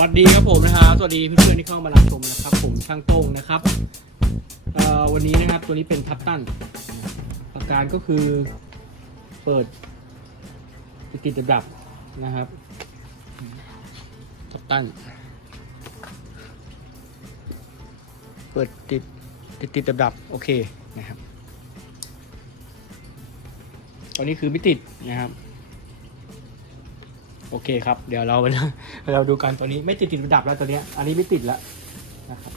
วัสดีครับผมนะครับสวัสดีเพื่อนๆที่เข้ามารับชมนะครับ ผมช่างโต้งนะครับวันนี้นะครับตัวนี้เป็นทับตันอาการก็คือเปิดติดติดดับนะครับทับตันเปิดติดติดติดดับโอเคนะครับ ตอนนี้คือไม่ติดนะครับ โอเคครับ เดี๋ยวเราเราดูกันตัวนี้ไม่ติดติดระดับแล้วตัวเนี้ยอันนี้ไม่ติดแล้วนะครับ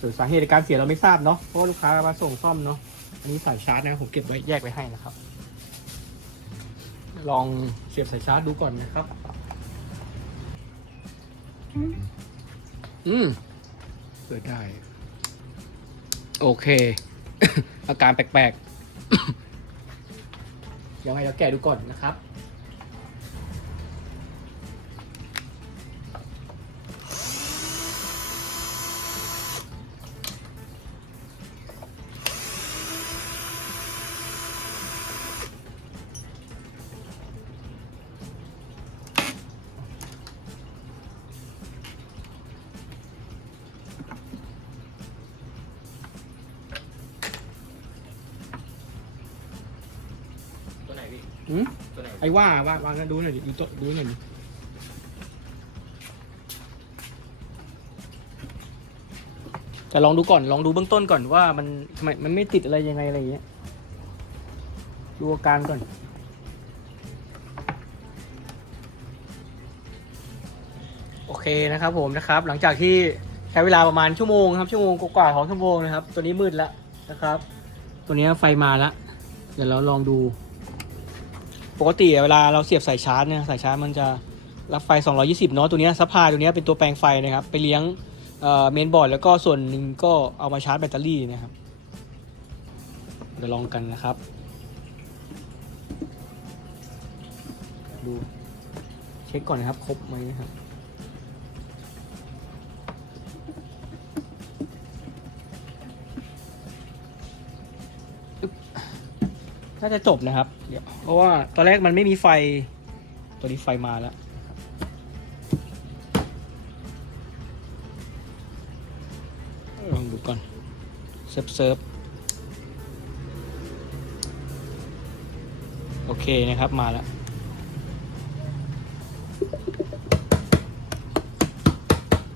ส่วนสาเหตุในการเสียเราไม่ทราบเนาะเพราะลูกค้ามาส่งซ่อมเนาะอันนี้สายชาร์จนะผมเก็บไว้แยกไว้ให้นะครับ ลองเสียบสายชาร์จดูก่อนนะครับ อืมเปิดได้ โอเค อาการแปลกๆยังไงเราแกะดูก่อนนะครับ หืมตัวไหนไอ้ว่าว่าวางกันดูหน่อยดิดูต๊ะดูหน่อยดิแต่ลองดูก่อนลองดูเบื้องต้นก่อนว่ามันทำไมมันไม่ติดอะไรยังไงอะไรอย่างเงี้ยดูอาการก่อน โอเคนะครับผมนะครับ หลังจากที่ใช้เวลาประมาณชั่วโมงครับชั่วโมงกว่าๆของชั่วโมงนะครับ ตัวนี้มืดแล้วนะครับ ตัวนี้ไฟมาแล้วเดี๋ยวเราลองดู ปกติเวลาเราเสียบสายชาร์จเนี่ยสายชาร์จมันจะรับไฟ 220 เนาะตัวนี้ซัพพลายตัวนี้เป็นตัวแปลงไฟนะครับ ไปเลี้ยงเมนบอร์ดแล้วก็ส่วนหนึ่งก็เอามาชาร์จแบตเตอรี่นะครับเดี๋ยวลองกันนะครับ ดู เช็คก่อนนะครับ ครบไหมนะครับ น่าจะจบนะครับ เดี๋ยวเพราะว่าตอนแรกมันไม่มีไฟ ตัวนี้ไฟมาแล้วลองดูก่อนเซิร์ฟเซิร์ฟโอเคนะครับมาแล้ว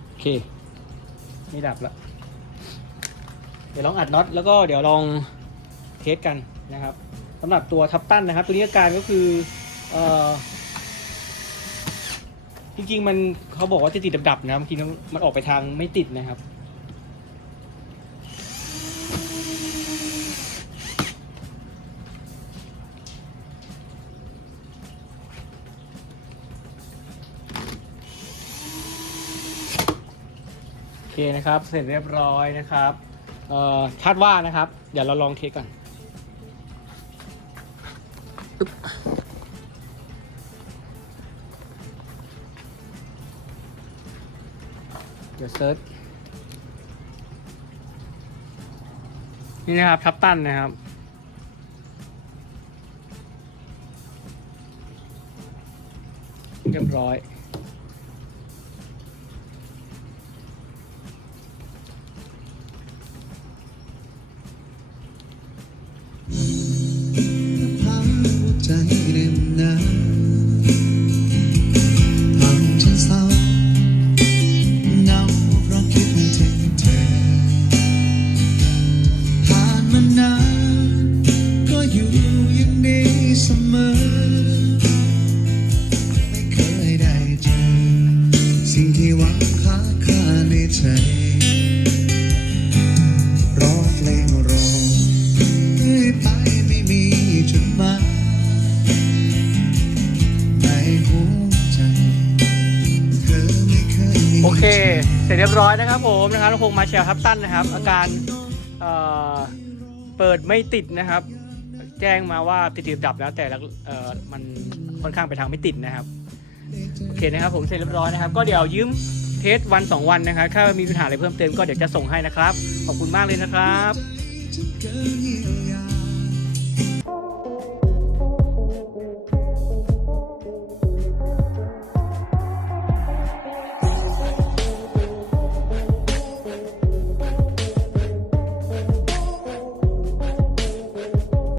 โอเคไม่ดับแล้วเดี๋ยวลองอัดน็อตแล้วก็เดี๋ยวลองเทสกันนะครับ สำหรับตัวทับตันนะครับ ตัวนี้อาการก็คือเออจริงๆมันเขาบอกว่าจะติดดับๆนะบางทีมันออกไปทางไม่ติดนะครับโอเคนะครับ เสร็จเรียบร้อยนะครับคาดว่านะครับ เดี๋ยวเราลองเทสก่อน เดี๋ยวเซิร์ชนี่นะครับ ทับตันนะครับ เรียบร้อย โอเค เสร็จเรียบร้อยนะครับผมนะครับเราคงมาแชร์ทับตันนะครับ อาการเอ่อเปิดไม่ติดนะครับ แจ้งมาว่าติดติดดับแล้วแต่เอ่อมันค่อนข้างไปทางไม่ติดนะครับโอเคนะครับผมเสร็จเรียบร้อยนะครับ ก็เดี๋ยวยืมเทสวัน 2 วันนะครับถ้ามีปัญหาอะไรเพิ่มเติมก็เดี๋ยวจะส่งให้นะครับ ขอบคุณมากเลยนะครับ